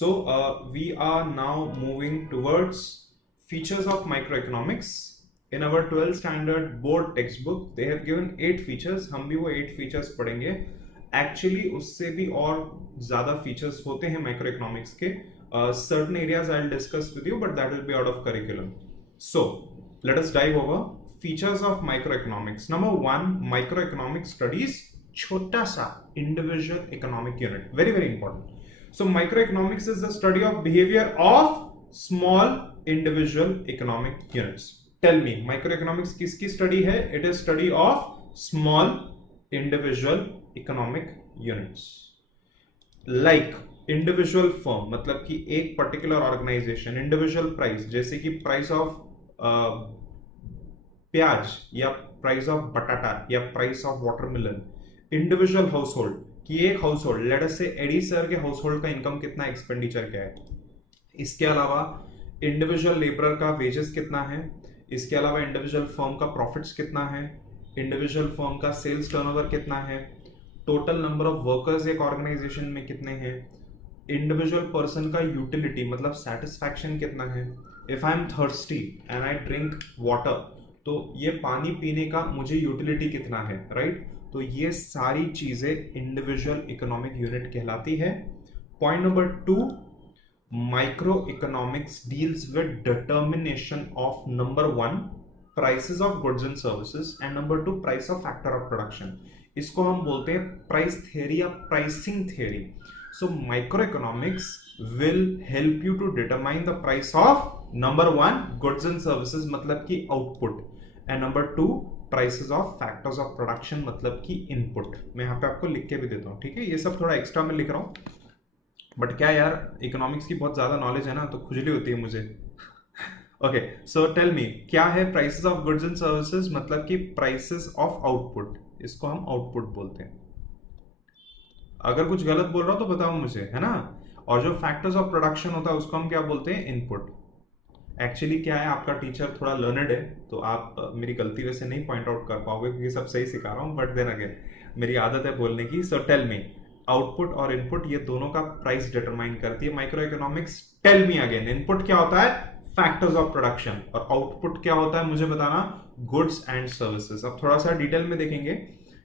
So we are now moving towards features of microeconomics. In our 12th standard board textbook, they have given 8 features. हम भी वो 8 features पढ़ेंगे. Actually उससे भी और ज़्यादा features होते हैं microeconomics के. Certain areas I'll discuss with you, but that will be out of curriculum. So let us dive over features of microeconomics. Number 1, microeconomics studies छोटा सा individual economic unit. Very very important. So microeconomics is the study of behavior of small individual economic units. Tell me, microeconomics किसकी study है? It is study of small individual economic units. Like individual firm, मतलब कि एक particular organization, individual price, जैसे कि price of प्याज या price of बटाटा या price of watermelon. Individual household, कि एक हाउस होल्ड, लेट अस से एडी सर के हाउस होल्ड का इनकम कितना, एक्सपेंडिचर क्या है. इसके अलावा इंडिविजुअल लेबरर का वेजेस कितना है. इसके अलावा इंडिविजुअल फर्म का प्रॉफिट्स कितना है. इंडिविजुअल फर्म का सेल्स टर्नओवर कितना है. टोटल नंबर ऑफ वर्कर्स एक ऑर्गेनाइजेशन में कितने हैं. इंडिविजुअल पर्सन का यूटिलिटी मतलब सेटिस्फैक्शन कितना है. If I am thirsty and I drink water, तो ये पानी पीने का मुझे यूटिलिटी कितना है, राइट. तो ये सारी चीजें इंडिविजुअल इकोनॉमिक यूनिट कहलाती है. Point number 2, micro economics deals with determination of number 1 prices of goods and services and number 2 price of factor of production. इसको हम बोलते हैं प्राइस थियरी या pricing theory. So micro economics will help you to determine the price of number 1 goods and services मतलब की output and number 2 prices of factors of production मतलब की input. मैं यहाँ पे आपको लिख के भी देता हूँ, ठीक है. ये सब थोड़ा एक्स्ट्रा में लिख रहा हूँ, बट क्या यार इकोनॉमिक्स की बहुत ज्यादा नॉलेज है ना, तो खुजली होती है मुझे. ओके, सो टेल मी, क्या है prices of goods and services मतलब कि प्राइसेस ऑफ आउटपुट. इसको हम आउटपुट बोलते हैं. अगर कुछ गलत बोल रहा हूं तो बताओ मुझे, है ना. और जो फैक्टर्स ऑफ प्रोडक्शन होता है उसको हम क्या बोलते हैं, इनपुट. एक्चुअली क्या है, आपका टीचर थोड़ा लर्नड है, तो आप मेरी गलती वैसे नहीं पॉइंट आउट कर पाओगे क्योंकि सब सही सिखा रहा हूँ, बट देन अगेन मेरी आदत है बोलने की. सो टेल मी, आउटपुट और इनपुट ये दोनों का प्राइस डिटरमाइन करती है micro economics. Tell me again, input क्या होता है, फैक्टर्स ऑफ प्रोडक्शन, और आउटपुट क्या होता है मुझे बताना, गुड्स एंड सर्विसेज. अब थोड़ा सा डिटेल में देखेंगे,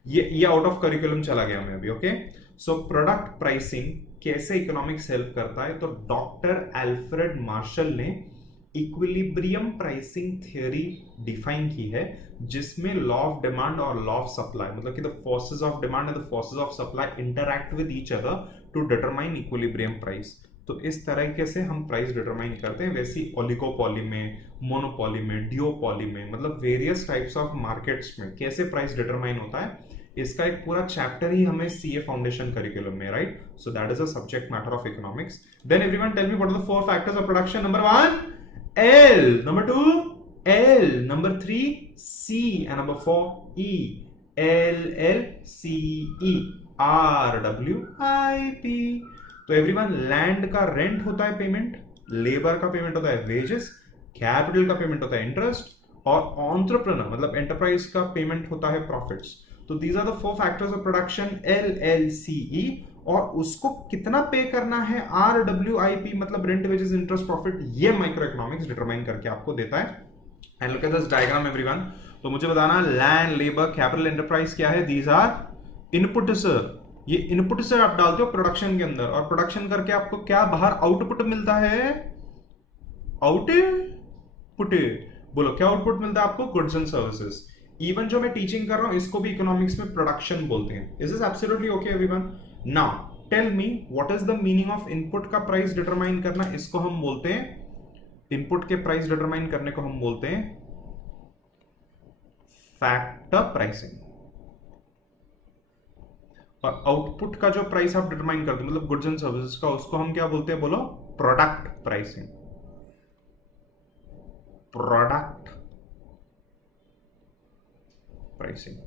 ये आउट ऑफ करिकुलम चला गया मैं अभी. ओके, सो प्रोडक्ट प्राइसिंग कैसे इकोनॉमिक्स हेल्प करता है, तो डॉक्टर एल्फ्रेड मार्शल ने इक्विलिब्रियम प्राइसिंग थ्योरी डिफाइन की है, जिसमें लॉ ऑफ डिमांड और लॉ ऑफ सप्लाई मतलब कि the forces of demand and the forces of supply interact with each other to determine equilibrium price. तो इस तरीके से हम प्राइस डिटरमाइन करते हैं. वैसी ओलिगोपॉली में, मोनोपॉली में, डिओपॉली में, मतलब वेरियस टाइप्स ऑफ मार्केट्स में कैसे प्राइस डिटरमाइन होता है, इसका एक पूरा चैप्टर ही हमें सीए फाउंडेशन करिकुलम में, right. So that is a subject matter of economics. Then everyone tell me what are the 4 factors of production. Number 1 L, number 2 L, number 3 C, and number 4 E. L L C E R W I P. तो everyone, land का rent होता है payment, labour का payment होता है wages, capital का payment होता है इंटरेस्ट, और एंटरप्रेन्योर मतलब एंटरप्राइज का पेमेंट होता है प्रॉफिट्स. तो these are the 4 factors of production, L L C E. और उसको कितना पे करना है, RWIP मतलब रेंट वेजेस इंटरेस्ट प्रॉफिट, ये माइक्रो इकोनॉमिक्स डिटरमाइन करके आपको देता है. And look at this diagram everyone. तो मुझे बताना, लैंड, लेबर, कैपिटल, एंटरप्राइज क्या है, दीज आर इनपुट सर. ये इनपुट सर आप डालते हो प्रोडक्शन के अंदर, और प्रोडक्शन करके आपको क्या बाहर आउटपुट मिलता है, आउटपुट. बोलो क्या आउटपुट मिलता है आपको, गुड्स एंड सर्विसेज. इवन जो मैं टीचिंग कर रहा हूं इसको भी इकोनॉमिक्स में प्रोडक्शन बोलते हैं. Is this absolutely okay everyone. Now tell me what is the meaning of input का प्राइस डिटरमाइन करना. इसको हम बोलते हैं, इनपुट के प्राइस डिटरमाइन करने को हम बोलते हैं फैक्टर प्राइसिंग, और आउटपुट का जो प्राइस आप डिटरमाइन करते हैं मतलब गुड्स एंड सर्विसेज का, उसको हम क्या बोलते हैं, बोलो प्रोडक्ट प्राइसिंग. प्रोडक्ट प्राइसिंग,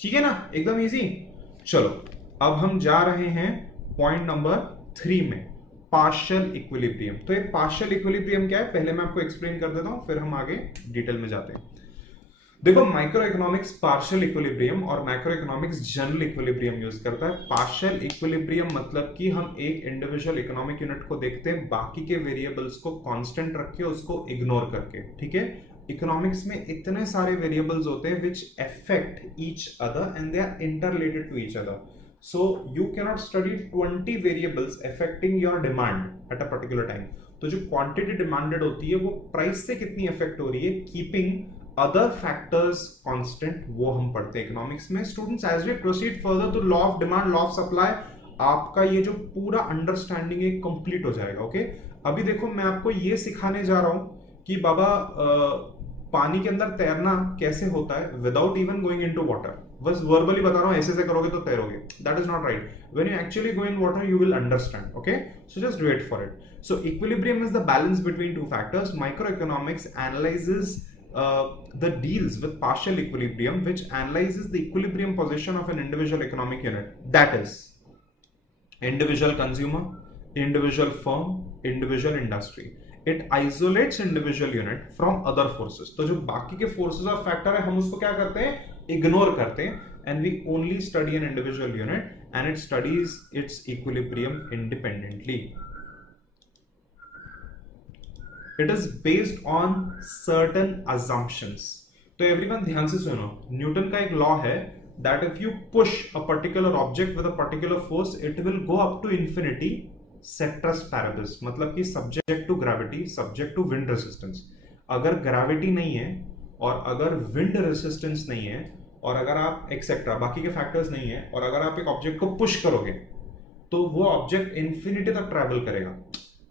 ठीक है ना, एकदम इजी. चलो अब हम जा रहे हैं पॉइंट नंबर 3 में, पार्शियल इक्विलिब्रियम. तो ये पार्शियल इक्विलिब्रियम क्या है, पहले मैं आपको एक्सप्लेन कर देता हूं, फिर हम आगे डिटेल में जाते हैं. देखो माइक्रो इकोनॉमिक्स पार्शियल इक्विलिब्रियम और macro economics general equilibrium use करता है। पार्शियल इक्विलिब्रियम मतलब कि हम एक इंडिविजुअल इकोनॉमिक यूनिट को देखते हैं बाकी के वेरिएबल्स को कांस्टेंट रख के उसको इग्नोर करके, ठीक है। इकोनॉमिक्स में इतने सारे वेरिएबल्स होते हैं which affect each other and they are interrelated to each other. So you cannot study 20 variables affecting your demand at a particular time. तो जो क्वांटिटी डिमांडेड होती है वो प्राइस से कितनी अफेक्ट हो रही है, कीपिंग अदर फैक्टर्स कांस्टेंट, वो हम पढ़ते हैं इकोनॉमिक्स में। Students as we proceed further तो law of demand, law of supply, आपका ये जो पूरा अंडरस्टैंडिंग है कंप्लीट हो जाएगा। ओके, अभी देखो मैं आपको ये सिखाने जा रहा हूं कि बाबा पानी के अंदर तैरना कैसे होता है without even going into water. बस वर्बली बता रहा हूं, ऐसे करोगे तो तैरोगे, that is not right. When you actually go in water you will understand. Okay, so just wait for it. So equilibrium is the balance between two factors. Microeconomics analyses the deals with partial equilibrium, which analyzes the equilibrium position of an individual economic unit, that is individual consumer, individual firm, individual industry. It isolates individual unit from other forces. तो जो बाकी के forces और factor है हम उसको क्या करते हैं, ignore करते हैं, and we only study an individual unit and it studies its equilibrium independently. It is based on certain assumptions. तो एवरीवन ध्यान से सुनो, न्यूटन का एक लॉ है that if you push a particular object with a particular force it will go up to infinity, Ceteris Paribus, मतलब कि subject to gravity, subject to wind resistance. अगर gravity नहीं है और अगर wind resistance नहीं है और अगर आप एक्सेट्रा बाकी के फैक्टर्स नहीं है और अगर आप एक ऑब्जेक्ट को पुश करोगे तो वो ऑब्जेक्ट इंफिनिटी तक ट्रैवल करेगा।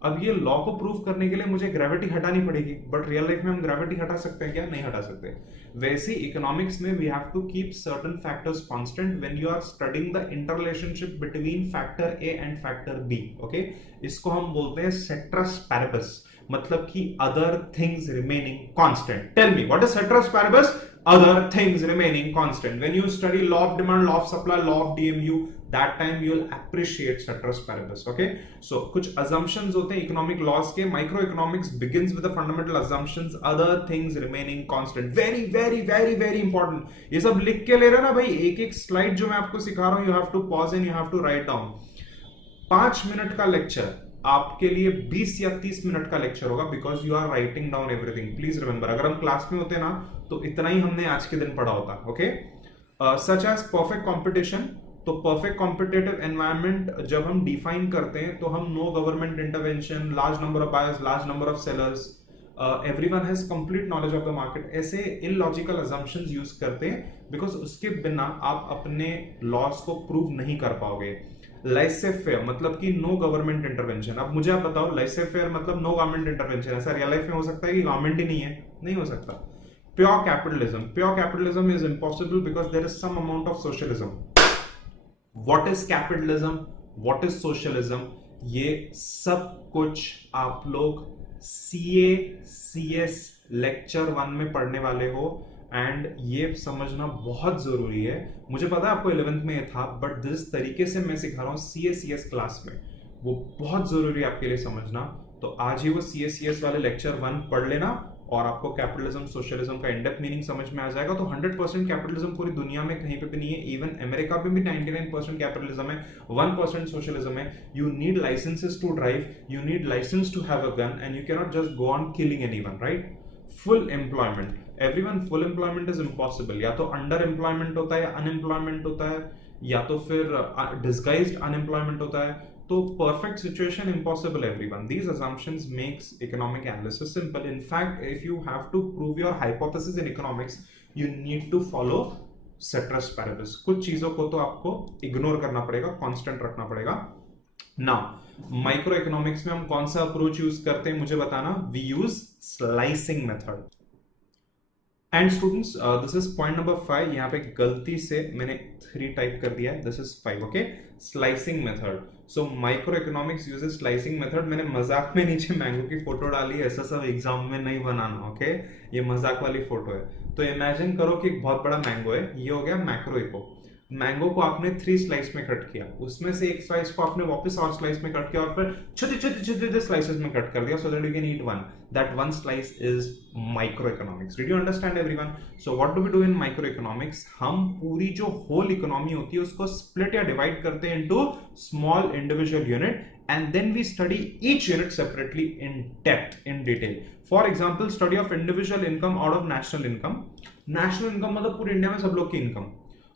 अब ये लॉ को प्रूव करने के लिए मुझे ग्रेविटी हटानी पड़ेगी, बट रियल लाइफ में हम ग्रेविटी हटा सकते हैं क्या? नहीं हटा सकते। वैसे इकोनॉमिक्स में we have to keep certain factors constant when you are studying the interrelationship between factor A and factor B. Okay, इसको हम बोलते हैं सेट्रस पैरिबस, मतलब कि other things remaining constant. Tell me what is ceteris paribus? Other things remaining constant. When you study law of demand, law of supply, law of DMU, that time you will appreciate ceteris paribus. Okay, so कुछ assumptions होते हैं economic laws के। Microeconomics begins with the fundamental assumptions, other things remaining constant. Very very very very important. ये सब लिख के ले रहे ना भाई, एक एक स्लाइड जो मैं आपको सिखा रहा हूँ you have to pause and you have to write down. 5 minute का लेक्चर आपके लिए 20 या 30 मिनट का लेक्चर होगा, because you are writing down everything. Please remember, अगर हम क्लास में होते ना तो इतना ही हमने आज के दिन पढ़ा होता। Okay, such as perfect competition. तो परफेक्ट कॉम्पिटेटिव एनवायरनमेंट जब हम डिफाइन करते हैं तो हम no government intervention, large number of buyers, large number of sellers, everyone has complete knowledge of the market, ऐसे इलॉजिकल अजम्पशंस यूज करते हैं, बिकॉज उसके बिना आप अपने लॉस को प्रूव नहीं कर पाओगे। laissez-faire मतलब कि नो गवर्नमेंट इंटरवेंशन। अब मुझे आप बताओ, laissez-faire मतलब नो गवर्नमेंट इंटरवेंशन, ऐसा रियल लाइफ में हो सकता है कि गवर्नमेंट ही नहीं है? नहीं हो सकता। Pure capitalism, pure capitalism is impossible because there is some amount of socialism. What is capitalism, what is socialism, ये सब कुछ आप लोग CA/CS लेक्चर 1 में पढ़ने वाले हो, एंड ये समझना बहुत जरूरी है। मुझे पता है आपको 11th में ये था, बट जिस तरीके से मैं सिखा रहा हूँ CA/CS क्लास में, वो बहुत जरूरी है आपके लिए समझना। तो आज ही वो CA/CS वाले लेक्चर 1 पढ़ लेना और आपको कैपिटलिज्म सोशलिज्म का इन-डेप्थ मीनिंग समझ में आ जाएगा। तो 100% कैपिटलिज्म पूरी दुनिया में कहीं पे भी नहीं है, इवन अमेरिका में भी 99% कैपिटलिज्म है, 1% सोशलिज्म है। You need licences to drive, you need licence to have a gun, and you cannot just go on killing anyone, right? Full employment, everyone, full employment is impossible. या तो under employment होता है या unemployment होता है, या तो फिर डिस्गाइज्ड अनएम्प्लॉयमेंट होता है। तो perfect situation impossible, everyone. These assumptions makes economic analysis simple. In fact, if you have to prove your hypothesis in economics, you need to follow ceteris paribus. कुछ चीजों को तो आपको इग्नोर करना पड़ेगा, कांस्टेंट रखना पड़ेगा। नाउ माइक्रो इकोनॉमिक्स में हम कौन सा अप्रोच यूज करते हैं मुझे बताना। We use slicing method. And students, this is point number 5। यहाँ पे गलती से मैंने 3 टाइप कर दिया है, this is 5। Okay, slicing method. So micro economics uses slicing method. मैंने मजाक में नीचे मैंगो की फोटो डाली, ऐसा सब एग्जाम में नहीं बनाना। ओके, ये मजाक वाली फोटो है। तो इमेजिन करो कि एक बहुत बड़ा मैंगो है, ये हो गया मैक्रो इको। मैंगो को आपने 3 स्लाइस में कट किया, उसमें से एक स्लाइस को आपने वापस और स्लाइस में कट किया और फिर छोटे छोटे छोटे स्लाइसेस में कट कर दिया so that you can eat one. That one slice is micro economics. Did you understand everyone? So what do we do in micro economics? हम पूरी जो होल इकोनॉमी होती है उसको स्प्लिट या डिवाइड करते हैं into small individual unit and then we study each unit separately in depth, in detail. For example, study of individual income out of national income. National income मतलब पूरे India में सब लोग की इनकम.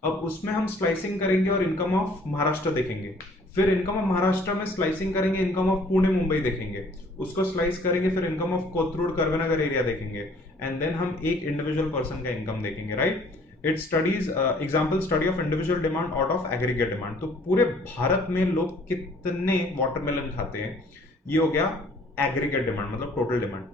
अब उसमें हम स्लाइसिंग करेंगे और इनकम ऑफ महाराष्ट्र देखेंगे, फिर इनकम ऑफ महाराष्ट्र में स्लाइसिंग करेंगे, इनकम ऑफ पुणे मुंबई देखेंगे, उसको स्लाइस करेंगे, फिर इनकम ऑफ कोथरूड करवेनगर एरिया देखेंगे, एंड देन हम एक इंडिविजुअल पर्सन का इनकम देखेंगे, right? It studies example study of individual demand out of aggregate demand. तो पूरे भारत में लोग कितने वाटरमेलन खाते हैं, ये हो गया एग्रीगेट डिमांड मतलब टोटल डिमांड.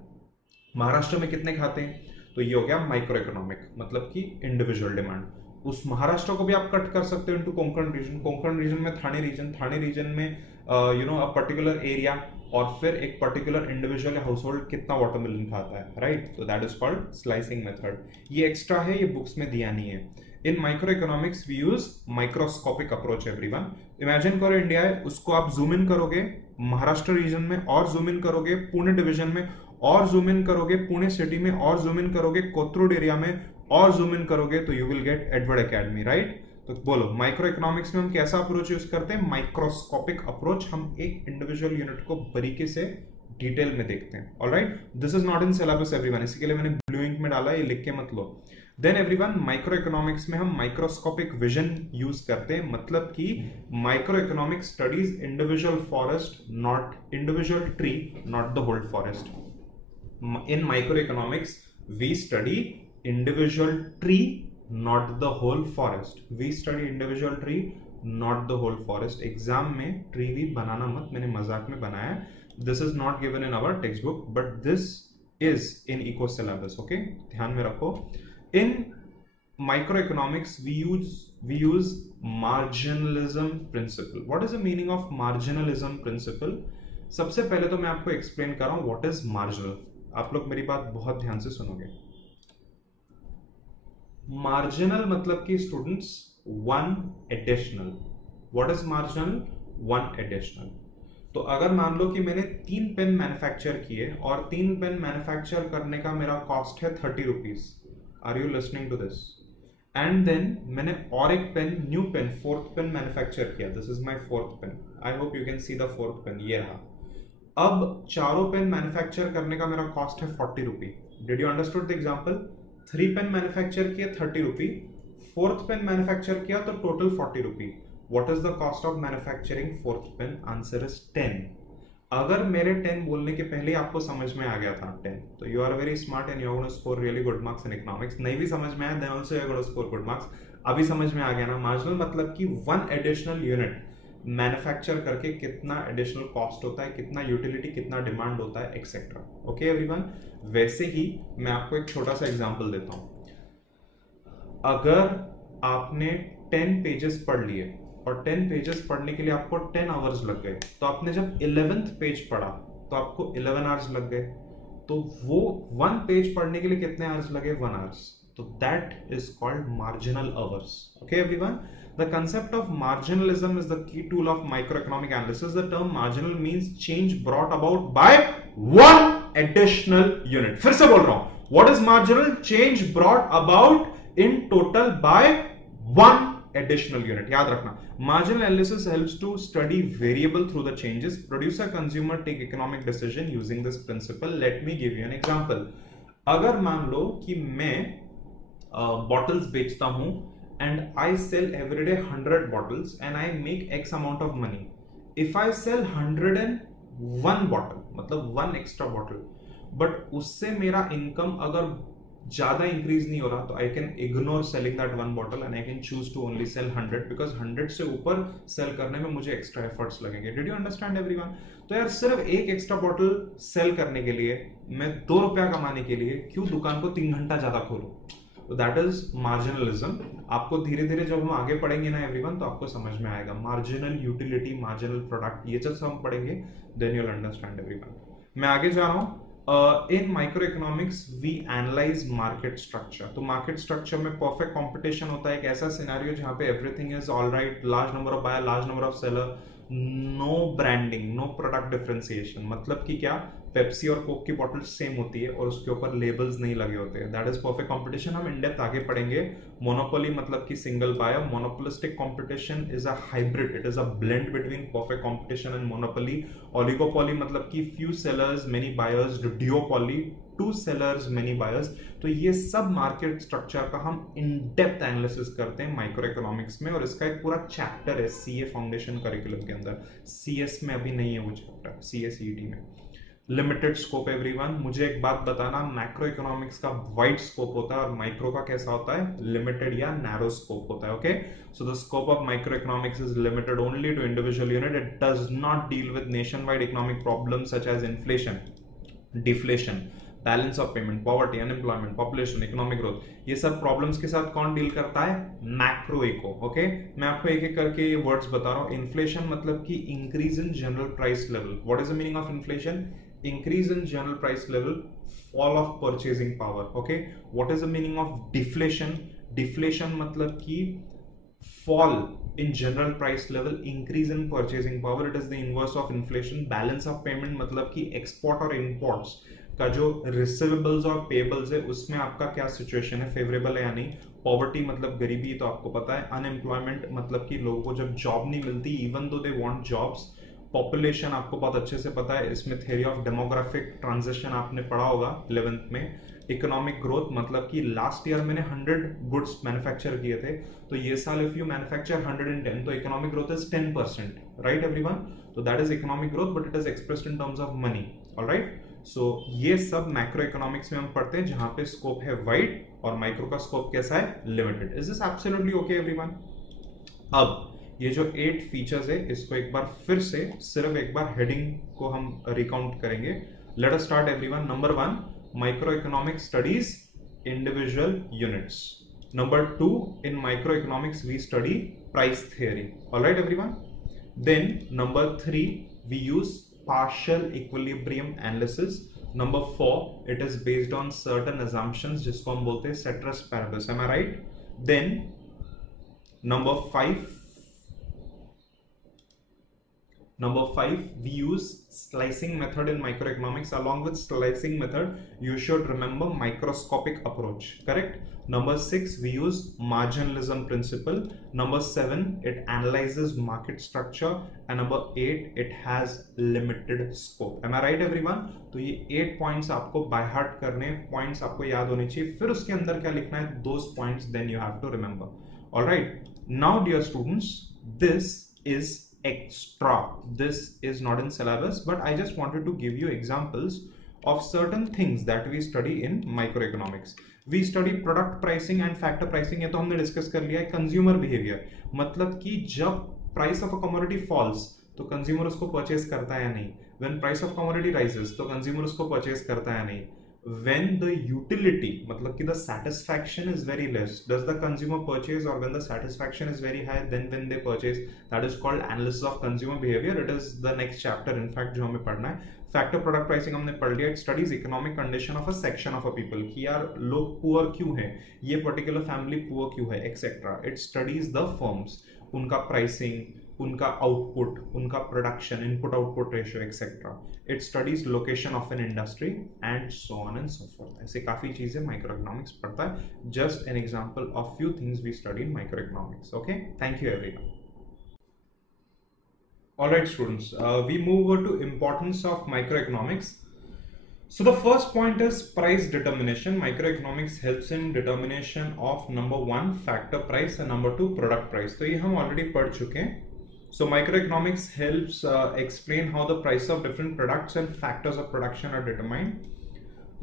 महाराष्ट्र में कितने खाते हैं, तो ये हो गया माइक्रो इकोनॉमिक मतलब कि इंडिविजुअल डिमांड. उस महाराष्ट्र को भी आप कट कर सकते हो into Konkan region, Konkan region में थाने रीजन में अ पर्टिकुलर एरिया, और फिर एक पर्टिकुलर इंडिविजुअल हाउस होल्ड कितना वाटरमेलन खाता है, राइट? तो that is called slicing method. ये एक्स्ट्रा है, ये बुक्स में दिया नहीं है. In micro economics we use microscopic approach everyone. Imagine करो इंडिया है, उसको आप जूम इन करोगे महाराष्ट्र रीजन में और जूम इन करोगे पुणे डिवीजन में और जूम इन करोगे पुणे सिटी में और जूम इन करोगे कोथरूड एरिया में और जूम इन करोगे तो you will get Edward academy, right? तो बोलो माइक्रो इकोनॉमिक्स में हम कैसा अप्रोच यूज करते हैं? Microscopic approach. हम एक इंडिविजुअल यूनिट को बारीकी से डिटेल में देखते हैं. Alright, this is not in syllabus everyone, इसी के लिए मैंने ब्लू इंक में डाला, ये लिख के मत लो. देन एवरीवन, माइक्रो इकोनॉमिक्स में हम माइक्रोस्कोपिक विजन यूज करते हैं, मतलब कि micro economic studies individual forest not individual tree, not the whole forest. In micro economics we study individual tree, not the whole forest. We study individual tree, not the whole forest. Exam में tree भी बनाना मत, मैंने मजाक में बनाया. This is not given in our textbook, but this is in eco syllabus. Okay, ध्यान में रखो. In microeconomics, we use marginalism principle. What is the meaning of marginalism principle? सबसे पहले तो मैं आपको एक्सप्लेन कर रहा हूं what is marginal. आप लोग मेरी बात बहुत ध्यान से सुनोगे. मार्जिनल मतलब कि students one additional. What is marginal? One additional. तो अगर मान लो कि मैंने 3 पेन मैन्युफैक्चर किए और 3 पेन मैन्युफैक्चर करने का मेरा कॉस्ट है 30 rupees. Are you listening to this? And then मैंने और एक pen, new pen, 4th pen manufacture किया. This is my 4th pen. I hope you can see the 4th pen. ये रहा. अब चारों पेन मैन्युफैक्चर करने का मेरा कॉस्ट है 40 rupee. Did you understood the example? 3 pen manufacture किया 30 रुपी, 4th पेन मैन्युफैक्चर किया तो total 40 rupee. What is the cost of manufacturing 4th pen? Answer is 10. अगर मेरे 10 बोलने के पहले आपको समझ में आ गया था 10, तो you are very smart and you are gonna score really good marks in economics. नहीं भी समझ में आया then also you are gonna score good marks. अभी समझ में आ गया ना? मार्जिनल मतलब कि वन एडिशनल यूनिट मैन्युफैक्चर करके कितना एडिशनल कॉस्ट होता है, कितना यूटिलिटी, कितना डिमांड होता है, एक्सेट्रा. ओके एवरीवन, वैसे ही मैं आपको एक छोटा सा एग्जांपल देता हूं. अगर आपने 10 पेजेस पढ़ लिए और 10 पेजेस पढ़ने के लिए आपको 10 आवर्स लग गए, तो आपने जब 11th पेज पढ़ा तो आपको 11 आवर्स लग गए. तो वो 1 पेज पढ़ने के लिए कितने आवर्स लगे? 1 आवर्स. तो that is called marginal hours. Okay everyone, the concept of marginalism is the key tool of microeconomic analysis. The term marginal means change brought about by one additional unit. फिर से बोल रहा हूं, what is marginal? Change brought about in total by one additional unit. याद रखना, marginal analysis helps to study variable through the changes. Producer, consumer take economic decision using this principle. Let me give you an example. अगर मान लो कि मैं bottles बेचता हूं and I sell every day 100 bottles and I make X amount of money. If I sell 101 bottle, मतलब 1 extra bottle, but उससे मेरा income अगर ज्यादा इंक्रीज नहीं हो रहा, तो I can ignore selling that 1 bottle and I can choose to only sell 100, because 100 से ऊपर सेल करने में मुझे एक्स्ट्रा एफर्ट्स लगेंगे. Did you understand everyone? तो यार सिर्फ एक एक्स्ट्रा बॉटल सेल करने के लिए मैं 2 रुपया कमाने के लिए क्यों दुकान को 3 घंटा ज्यादा खोलूं? तो दैट इज मार्जिनलिज्म. आपको धीरे धीरे जब हम आगे पढ़ेंगे ना एवरीवन, तो आपको समझ में आएगा मार्जिनल यूटिलिटी, मार्जिनल प्रोडक्ट, ये जब हम पढ़ेंगे then you will understand everyone. मैं आगे जा रहा हूं. In micro economics we analyse market structure. तो मार्केट स्ट्रक्चर में परफेक्ट कंपटीशन होता है, एक ऐसा सिनेरियो जहां पे everything is all right, large number of buyer, large number of seller, no branding, no product differentiation. मतलब कि क्या, पेप्सी और कोक की बॉटल सेम होती है और उसके ऊपर लेबल्स नहीं लगे होते हैं, दैट इज परफेक्ट कंपटीशन। हम इन डेप्थ आगे पढ़ेंगे। मोनोपोली मतलब कि single buyer. Monopolistic competition is a hybrid, it is a blend between perfect competition and monopoly. Oligopoly मतलब कि few sellers many buyers. Duopoly, two sellers many buyers. तो ये सब मार्केट स्ट्रक्चर का हम इन डेप्थ एनालिसिस करते हैं micro economics में, और इसका एक पूरा चैप्टर है सीए फाउंडेशन करिकुलम के अंदर। सीएस में अभी नहीं है वो चैप्टर, CA.CMA.Eddy में। Limited scope everyone. मुझे एक बात बताना, मैक्रो इकोनॉमिक्स का वाइड स्कोप होता है और माइक्रो का कैसा होता है, लिमिटेड या नैरो स्कोप होता है। Okay, so the scope of micro economics is limited only to individual unit. It does not deal with nationwide economic problems such as inflation, deflation, balance of payment, poverty, unemployment, population, economic growth. ये सब problems के साथ कौन deal करता है, macro eco. Okay, मैं आपको एक एक करके ये वर्ड्स बता रहा हूं। इन्फ्लेशन मतलब कि increase in general price level. What is the meaning of inflation, increase in general price level, fall of purchasing power. Okay, what is the meaning of deflation? Deflation मतलब कि fall in general price level, increase in purchasing power, it is the inverse of inflation. Balance of payment मतलब कि export और imports का जो receivables और payables है उसमें आपका क्या situation है, favorable है या नहीं। पॉवर्टी मतलब गरीबी, तो आपको पता है। अनएम्प्लॉयमेंट मतलब कि लोगों को जब जॉब नहीं मिलती even though they want jobs. Population आपको बहुत अच्छे से पता है, इसमें थ्योरी ऑफ डेमोग्राफिक ट्रांजिशन आपने पढ़ा होगा 11th में। इकोनॉमिक ग्रोथ मतलब कि लास्ट ईयर मैंने 100 गुड्स मैन्युफैक्चर किए थे, तो ये साल इफ यू मैन्युफैक्चर 110, तो economic growth is 10%, right everyone. तो that is economic growth, but it is expressed in terms of money. Alright, so ये सब मैक्रो इकोनॉमिक्स में हम पढ़ते हैं, जहां पे स्कोप है वाइड और माइक्रो का स्कोप कैसा है, limited. Is this absolutely okay everyone? अब ये जो 8 फीचर्स है इसको एक बार फिर से सिर्फ एक बार हेडिंग को हम रिकाउंट करेंगे। Let us start everyone. Number 1, micro economics studies individual units. Number 2, in micro economics we study price theory. Alright everyone. Then number 3, we use partial equilibrium analysis. Number 4, it is based on certain assumptions जिसको हम बोलते हैं Ceteris Paribus। Am I right? Then number 5, we use slicing method in microeconomics. Along with slicing method, you should remember microscopic approach, correct? Number 6, we use marginalism principle. Number 7, it analyzes market structure. And number 8, it has limited scope. Am I right everyone? तो ये 8 points आपको by heart करने, points आपको याद होने चाहिए, फिर उसके अंदर क्या लिखना है, those points then you have to remember. Alright, now dear students, this is extra, this is not in syllabus, but I just wanted to give you examples of certain things that we study in microeconomics. We study product pricing and factor pricing, ये तो हमने discuss कर लिया है। Consumer behaviour मतलब कि जब price of a commodity falls तो कंज्यूमर उसको परचेज करता है या नहीं, when price of commodity rises तो कंज्यूमर उसको परचेज करता है या नहीं, when the utility मतलब कि the satisfaction is very less, does the consumer purchase, or when the satisfaction is very high, then when they purchase, that is called analysis of consumer behavior. It is the next chapter in fact जो हमें पढ़ना है। Factor product pricing हमने पढ़ लिया। It studies economic condition of a section of a people, कि यार लोग पुअर क्यों है, ये पर्टिकुलर फैमिली पुअर क्यों है, etcetera. It studies the firms, उनका प्राइसिंग, उनका आउटपुट, उनका production, input output ratio etcetera. It studies location of an industry and so on and so forth. ऐसे काफी चीजें माइक्रो इकोनॉमिक्स पढ़ता है। Just an example of few things we study in micro economics. Okay, thank you everyone. Alright students, we move over to importance of micro economics. So the first point is price determination. Microeconomics helps in determination of number 1 factor price and number 2 product price. तो ये हम already पढ़ चुके हैं। So microeconomics helps explain how the price of different products and factors of production are determined.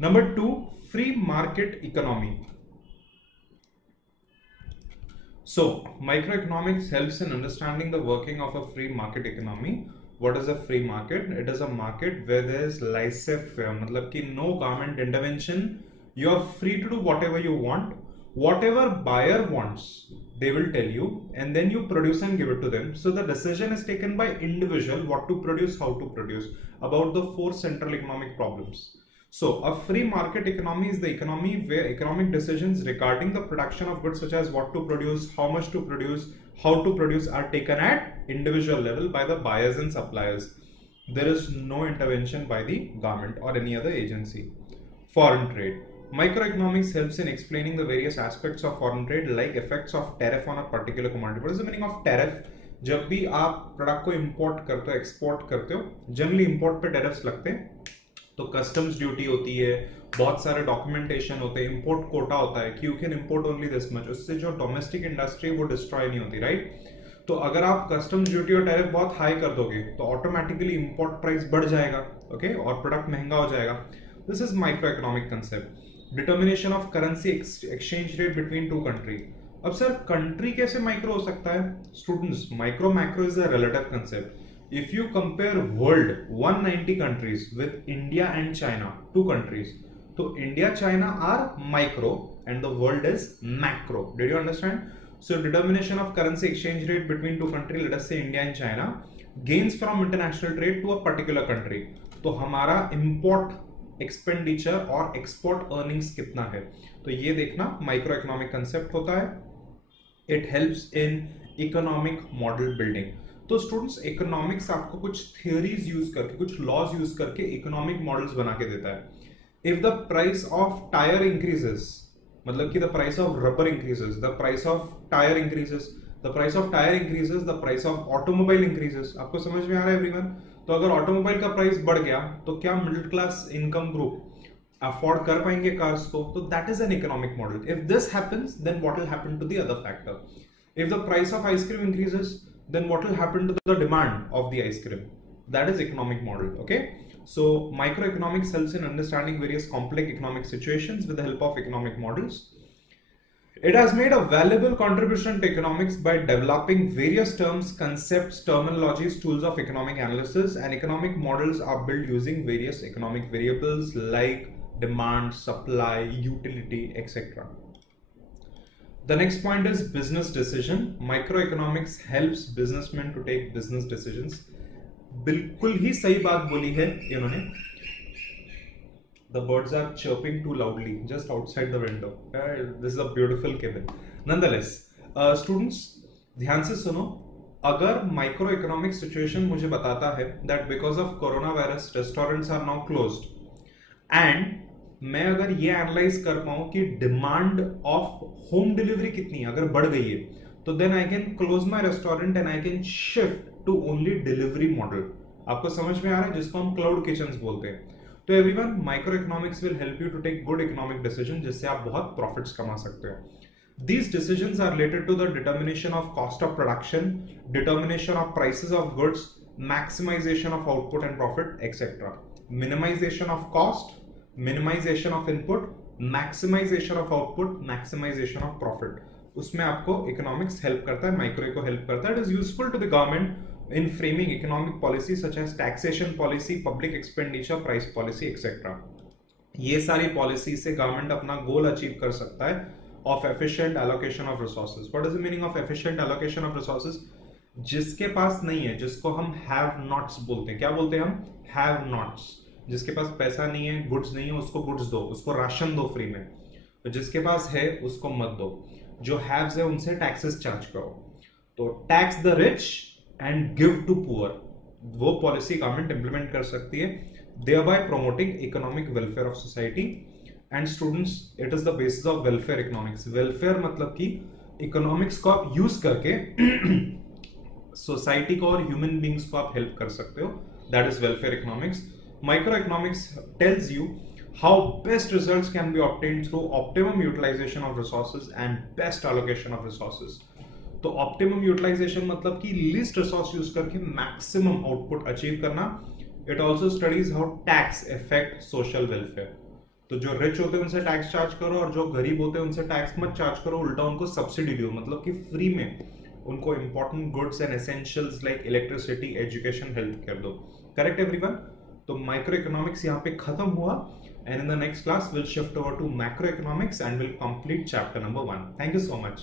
Number 2, free market economy. So microeconomics helps in understanding the working of a free market economy. What is a free market? It is a market where there is laissez-faire, मतलब कि no government intervention. You are free to do whatever you want. Whatever buyer wants, they will tell you, and then you produce and give it to them. So the decision is taken by individual what to produce, how to produce, about the 4 central economic problems. So a free market economy is the economy where economic decisions regarding the production of goods such as what to produce, how much to produce, how to produce are taken at individual level by the buyers and suppliers. There is no intervention by the government or any other agency. Foreign trade. Microeconomics helps in explaining the various aspects of foreign trade like effects of tariff on a particular commodity. What is the meaning of tariff? जब भी आप product को import करते हो, export करते हो, generally import पे tariffs लगते हैं, तो कस्टम्स ड्यूटी होती है, बहुत सारे डॉक्यूमेंटेशन होते हैं, इंपोर्ट कोटा होता है कि you can import only this much, उससे जो डोमेस्टिक इंडस्ट्री वो डिस्ट्रॉय नहीं होती, राइट? तो अगर आप कस्टम्स ड्यूटी और टैरिफ बहुत हाई कर दोगे तो ऑटोमेटिकली इंपोर्ट प्राइस बढ़ जाएगा, ओके, और प्रोडक्ट महंगा हो जाएगा. This is micro economic concept. Determination of currency exchange rate between two country. अब सर कंट्री कैसे माइक्रो हो सकता है? Students, micro macro is a relative concept. If you compare world 190 countries with India and China, two countries, so India, China are micro and the world is macro. Did you understand? So determination of currency exchange rate between two countries, let us say India and China, gains from international trade to a particular country. तो हमारा import expenditure और export earnings कितना है, तो ये देखना micro economic concept होता है. It helps in economic model building. तो स्टूडेंट्स, इकोनॉमिक्स आपको कुछ थियोरीज यूज करके, कुछ लॉज यूज करके इकोनॉमिक मॉडल्स बना के देता है. If the price of tyre increases, मतलब कि the price of rubber increases, the price of tyre increases, the price of tyre increases, the price of automobile increases. आपको समझ में आ रहा है एवरीवन? तो अगर ऑटोमोबाइल का प्राइस बढ़ गया तो क्या middle class income group afford कर पाएंगे कार्स को? तो that is an economic model. If this happens then what will happen to the other factor. If the price of ice cream increases, then what will happen to the demand of the ice cream? That is economic model. Okay, so microeconomics helps in understanding various complex economic situations with the help of economic models. It has made a valuable contribution to economics by developing various terms, concepts, terminologies, tools of economic analysis, and economic models are built using various economic variables like demand, supply, utility, etc. The next point is business decision. Microeconomics helps businessmen to take business decisions. बिल्कुल ही सही बात बोली है इन्होंने. The birds are chirping too loudly just outside the window. This is a beautiful cabin. Nonetheless, students, ध्यान से सुनो. अगर माइक्रो इकोनॉमिक सिचुएशन मुझे बताता है that because of corona virus restaurants are now closed and मैं अगर ये एनालाइज कर पाऊं कि डिमांड ऑफ होम डिलीवरी कितनी है, अगर बढ़ गई है, तो then I can close my restaurant and I can shift to only delivery model. आपको समझ में आ रहा है, जिसको हम क्लाउड किचन्स बोलते हैं. तो everyone, micro economics will help you to take good economic decision, जिससे आप बहुत प्रॉफिट्स कमा सकते हो. These decisions are related to the determination of cost of production, determination of prices of goods, maximization of output and profit, etc. Minimization of cost, minimization of input, maximization of output, maximization of profit. उसमें आपको economics help करता है, micro को help करता है. It is useful to the government in framing economic policy such as taxation policy, public expenditure, price policy, etcetera. ये सारी policy से गवर्नमेंट अपना गोल अचीव कर सकता है of efficient allocation of resources. What is the meaning of efficient allocation of resources? जिसके पास नहीं है, जिसको हम हैव नॉट्स बोलते हैं. क्या बोलते हैं हम? Have nots. जिसके पास पैसा नहीं है, गुड्स नहीं है, उसको गुड्स दो, उसको राशन दो फ्री में. तो जिसके पास है उसको मत दो. जो हैव्स है उनसे टैक्सेस चार्ज करो. तो tax the rich and give to poor, वो पॉलिसी गवर्नमेंट इंप्लीमेंट कर सकती है, thereby promoting economic welfare of society. And students, it is the basis of welfare economics. Welfare मतलब कि इकोनॉमिक्स को आप यूज करके सोसाइटी को और ह्यूमन बींग्स को आप हेल्प कर सकते हो. That is welfare economics. Microeconomics tells you how best results can be obtained through optimum utilization of resources and best allocation of resources. तो optimum utilization मतलब कि least resource यूज करके maximum output achieve करना. It also studies how tax affect social welfare. तो जो rich होते हैं उनसे टैक्स चार्ज करो और जो गरीब होते हैं उनसे टैक्स मत चार्ज करो, उल्टा उनको सब्सिडी दो, मतलब कि फ्री में उनको important goods and essentials like electricity, education, health care दो. Correct everyone? तो माइक्रो इकोनॉमिक्स यहाँ पे खत्म हुआ and in the next class will shift over to macro economics and will complete chapter number 1. Thank you so much.